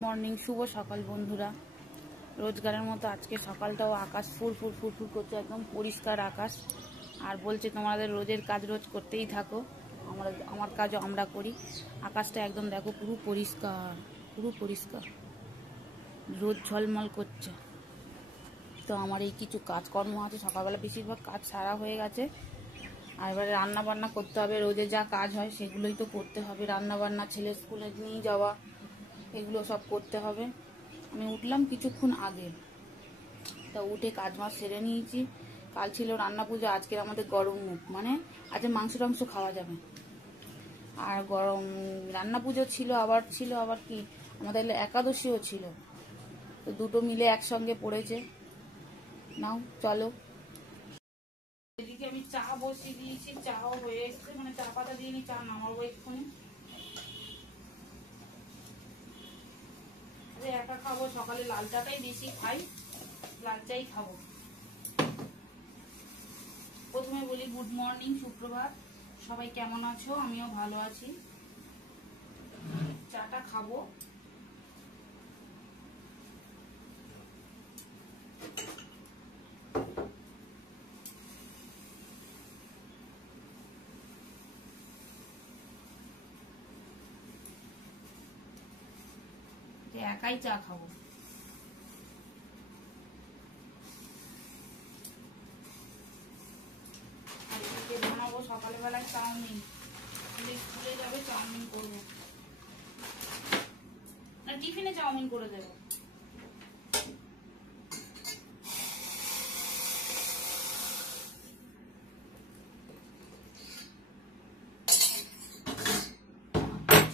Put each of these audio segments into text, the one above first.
Morning, শুভ সকাল বন্ধুরা। রোজগারের মতো আজকে সকালটাও আকাশ ফুরফুর ফুরফুর করছে, একদম পরিষ্কার আকাশ। আর বলছে তোমাদের রোজের কাজ রোজ করতেই থাকো, আমার কাজও আমরা করি। আকাশটা একদম দেখো পুরো পরিষ্কার, পুরো পরিষ্কার, রোদ ঝলমল করছে। তো আমার এই কিছু কাজকর্ম আছে, সকালবেলা বেশিরভাগ কাজ সারা হয়ে গেছে। আর এবারে রান্না বান্না করতে হবে, রোজে যা কাজ হয় সেগুলোই তো করতে হবে। রান্না বান্না, ছেলে স্কুলে নিয়ে যাওয়া, এগুলো সব করতে হবে। আমি উঠলাম কিছুক্ষণ আগে, তা উঠে কাজ মাছ সেরে নিয়েছি। কাল ছিল রান্না পুজো, আজকের আমাদের গরম মুখ, মানে আজকে মাংস টাংস খাওয়া যাবে। আর গরম রান্না পুজো ছিল, আবার কি আমাদের একাদশীও ছিল, তো দুটো মিলে একসঙ্গে পড়েছে। নাও চলো। এদিকে আমি চা বসিয়ে দিয়েছি, চাও হয়ে এসছে, মানে চা পাতা দিয়ে নি, চা নামাবো এক্ষুনি। একা খাবো, সকালে লাল চাটাই বেশি খাই, লাল চাই খাবো। প্রথমে বলি গুড মর্নিং, সুপ্রভাত, সবাই কেমন আছো? আমিও ভালো আছি। চাটা খাবো। একাই চা খাবো। আর এদিকে বানাবো সকালবেলায় চাউমিন, স্কুলে যাবে, চাউমিন করবো, না টিফিনে চাউমিন করে দেবো।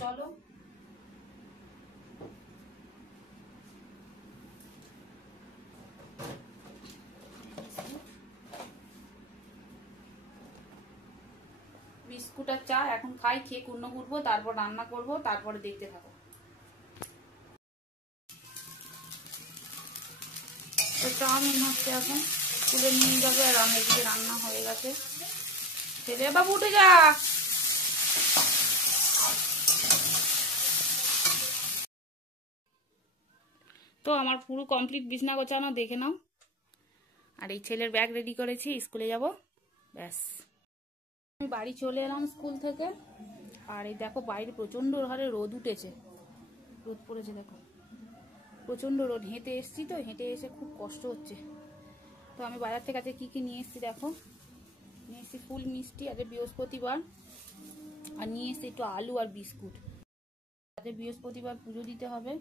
চলো। বিস্কুট আর চা এখন খাই, খেয়ে কুর্ণ করবো, তারপর রান্না করব, তারপরে দেখতে থাকো। তো চাউমিন হচ্ছে, এখন স্কুলে নিয়ে যাবে। আর আমার দিকে রান্না হয়ে গেছে। ছেলে বাবু উঠে যা। তো আমার পুরো কমপ্লিট বিছনা গোছানো, দেখে নাও। আর এই ছেলের ব্যাগ রেডি করেছি, স্কুলে যাব, ব্যাস। আমি বাড়ি চলে এলাম স্কুল থেকে। আর এই দেখো বাইরে প্রচন্ড হারে রোদ উঠেছে, রোদ পড়েছে দেখো, প্রচন্ড রোদ। হেঁটে এসছি, তো হেঁটে এসে খুব কষ্ট হচ্ছে। তো আমি বাজার থেকে আজকে কি নিয়ে এসছি দেখো। নিয়ে এসছি ফুল মিষ্টি, আজকে বৃহস্পতিবার। আর নিয়ে এসছি একটু আলু আর বিস্কুট। আজকে বৃহস্পতিবার, পুজো দিতে হবে।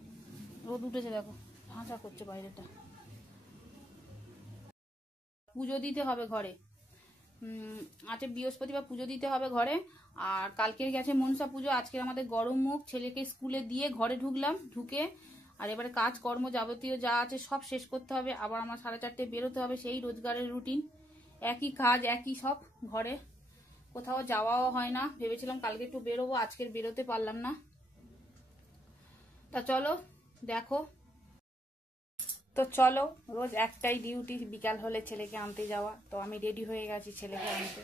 রোদ উঠেছে দেখো, ঠাঁচা করছে বাইরেটা। পুজো দিতে হবে ঘরে। আজকে বৃহস্পতিবার, পুজো দিতে হবে ঘরে। আর কালকে গেছে মনসা পুজো, আজকে আমাদের গরম মুখ। ছেলেকে স্কুলে দিয়ে ঘরে ঢুকলাম, ঢুকে আর এবারে কাজ কর্ম যাবতীয় যা আছে সব শেষ করতে হবে। আবার আমার 4:30 বেরোতে হবে, সেই রোজগারের রুটিন, একই কাজ, একই সব। ঘরে কোথাও যাওয়াও হয় না। ভেবেছিলাম কালকে একটু বেরোবো, আজকের বেরোতে পারলাম না। তা চলো দেখো। তো চলো, রোজ একটাই ডিউটি, বিকাল হলে ছেলেকে আনতে যাওয়া। তো আমি রেডি হয়ে গেছি ছেলেকে আনতে।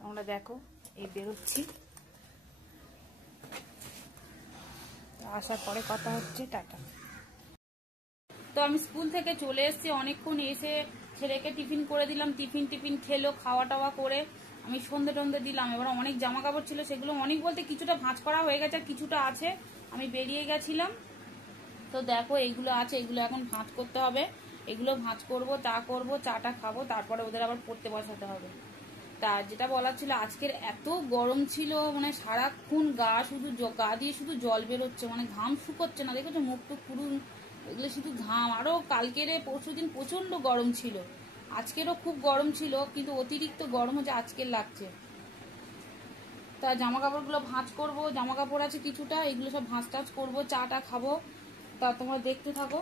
তোমরা দেখো, এই বেরোচ্ছি। আসার পরে কথা হচ্ছে, টাটা। তো আমি স্কুল থেকে চলে এসেছি, অনেকক্ষণ এসে ছেলেকে টিফিন করে দিলাম। টিফিন খেলো, খাওয়া টাওয়া করে আমি সন্ধে টন্ধে দিলাম। এবার অনেক জামা কাপড় ছিল, সেগুলো অনেক বলতে কিছুটা ভাঁজ করা হয়ে গেছে, আর কিছুটা আছে। আমি বেরিয়ে গেছিলাম, তো দেখো এইগুলো আছে, এগুলো এখন ভাঁজ করতে হবে। এগুলো ভাঁজ করবো, তা করবো, চাটা খাবো, তারপরে ওদের আবার পড়তে বসাতে হবে। তা যেটা বলার ছিল, আজকের এত গরম ছিল, মানে সারাক্ষণ গা দিয়ে শুধু জল বেরোচ্ছে, মানে ঘাম শুকোচ্ছে না। দেখেছো মুখ টুক পুরো, এগুলো শুধু ঘাম। আরো কালকের পরশুদিন প্রচন্ড গরম ছিল, আজকেরও খুব গরম ছিল, কিন্তু অতিরিক্ত গরম হচ্ছে আজকের লাগছে। তা জামা কাপড়গুলো ভাঁজ করবো, জামা কাপড় আছে কিছুটা, এগুলো সব ভাঁজ টাজ করবো, চাটা খাবো। তা তোমরা দেখতে থাকো।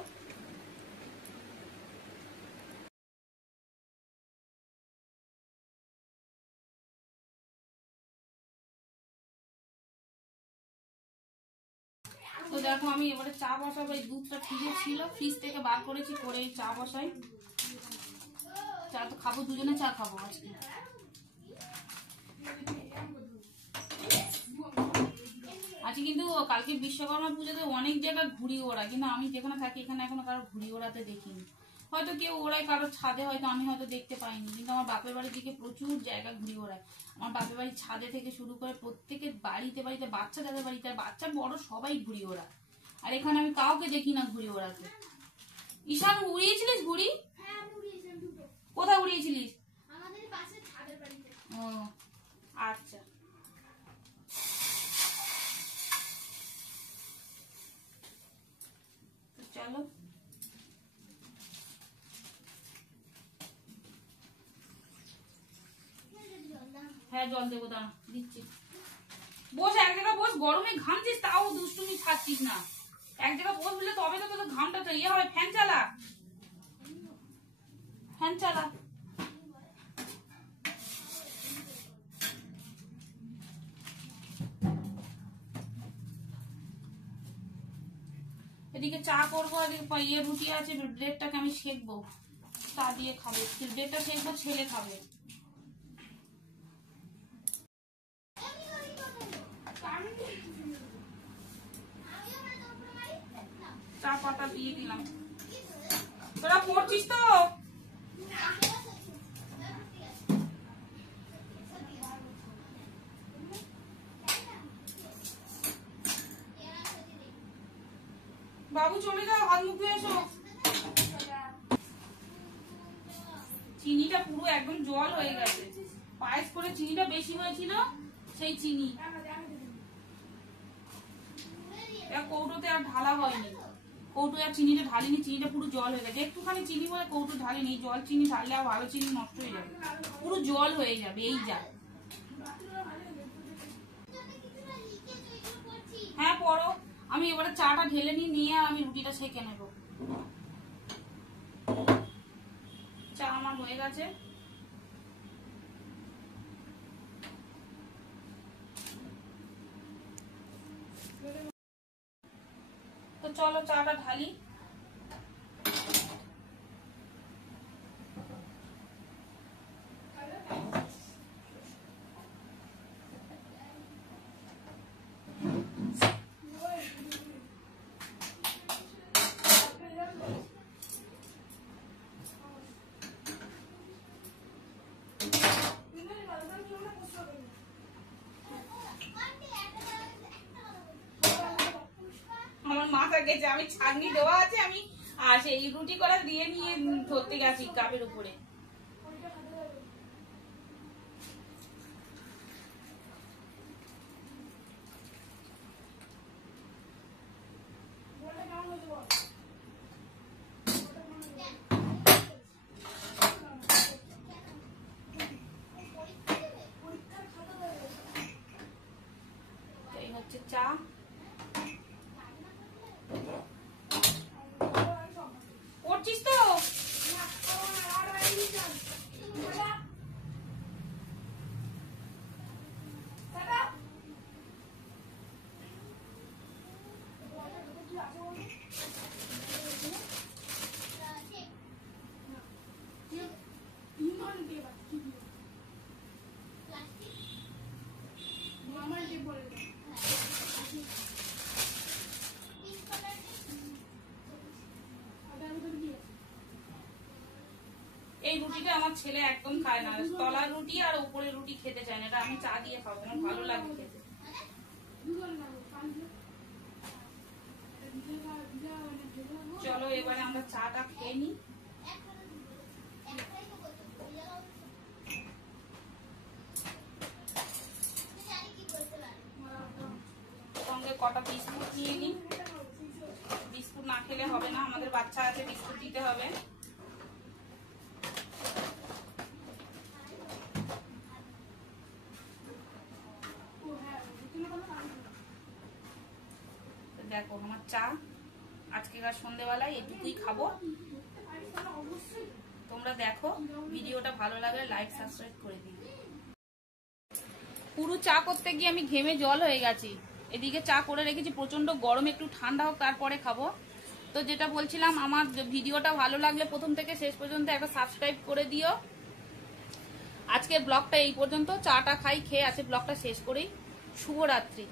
তো দেখো আমি এবারে চা বসাবো। এই দুধটা ফ্রিজে ছিল, ফ্রিজ থেকে বার করেছি, করে চা বসাই। চা তো খাবো, দুজনে চা খাবো আজকে। আজকে কিন্তু কালকে বিশ্বকর্মা পুজোতে অনেক জায়গায় ঘুড়ি ওড়া, কিন্তু আমি যেখানে থাকি এখানে এখনো কারো ঘুড়ি ওড়াতে দেখিনি। হয়তো কেউ ওড়ায় কারো ছাদে, হয়তো আমি হয়তো দেখতে পাইনি, কিন্তু আমার বাপের বাড়ির দিকে প্রচুর জায়গা ঘুড়ি ওড়ায়। আমার বাপের বাড়ির ছাদে থেকে শুরু করে প্রত্যেকের বাড়িতে বাড়িতে, বাচ্চা যাদের বাড়িতে, বাচ্চা বড় সবাই ঘুড়ি ওড়ায়। আর এখানে আমি কাউকে দেখি না ঘুড়ি ওড়াতে। ঈশান, উড়িয়েছিলিস ঘুড়ি? কোথায় উড়িয়েছিলিস? ও আচ্ছা, চলো। হ্যাঁ জল দেবো, দাঁড়া দিচ্ছি। বস এক জায়গায় বস, গরমে ঘামছিস তাও দুষ্টুমি থাকছিস না। এক জায়গায় বস বলে তবে তো তোর ঘামটা তো ইয়ে হবে। ফ্যান চালা, ফ্যান চালা। এদিকে চা করবো, এদিকে ইয়ে রুটি আছে, ব্রেডটাকে আমি সেকবো, চা দিয়ে খাবে। ব্রেডটা সেকবো, ছেলে খাবে। চা পাতা দিয়ে দিলাম। তোরা পড়ছিস তো? বাবু চলে যাও, হাত মুখ ধুয়ে এসো। চিনিটা পুরো একদম জল হয়ে গেছে। পায়েস করে চিনিটা বেশি হয়েছিল, সেই চিনি কৌটোতে আর ঢালা হয়নি। কৌটো আর চিনিটা ঢালিনি, চিনিটা পুরো জল হয়ে গেছে। একটুখানি চিনি বলে কৌটো ঢালিনি। জল চিনি ঢাললে আর ভালো চিনি নষ্ট হয়ে যাবে, পুরো জল হয়ে যাবে। এই যা, হ্যাঁ পড়ো। আমি এবারে চাটা ঢেলে নিয়ে আমি রুটিটা সেঁকে নেব। চা আমার হয়ে গেছে। তো চলো চাটা ঢালি। মাথা গেছে, আমি ছাগনি দেওয়া আছে, আমি আর সেই রুটি করা দিয়ে নিয়ে ধরতে গেছি কাপের উপরে। এই হচ্ছে চা। পড়ছিস তো? এই রুটিটা আমার ছেলে একদম খায় না, তলার রুটি আর উপরের রুটি খেতে চায় না। এটা আমি চা দিয়ে খাবো, আমার ভালো লাগে খেতে। চলো এবারে আমরা চাটা খেয়ে নিই। সঙ্গে কটা বিস্কুট নিয়ে নিই। বিস্কুট না খেলে হবে না, আমাদের বাচ্চা আছে, বিস্কুট দিতে হবে। দেখো আমার চা আজকেকার সন্ধ্যেবেলায় এটুকুই খাবো। তোমরা দেখো, ভিডিওটা ভালো লাগলে লাইক সাবস্ক্রাইব করে দিও। পুরো চা করতে গিয়ে আমি ঘেমে জল হয়ে গেছি। এদিকে চা করে রেখেছি, প্রচন্ড গরম, একটু ঠান্ডা হোক তারপরে খাবো। তো যেটা বলছিলাম, আমার ভিডিওটা ভালো লাগলে প্রথম থেকে শেষ পর্যন্ত একটা সাবস্ক্রাইব করে দিও। আজকে ব্লগটা এই পর্যন্ত। চাটা খাই, খেয়ে আছে ব্লগটা শেষ করি। শুভরাত্রি।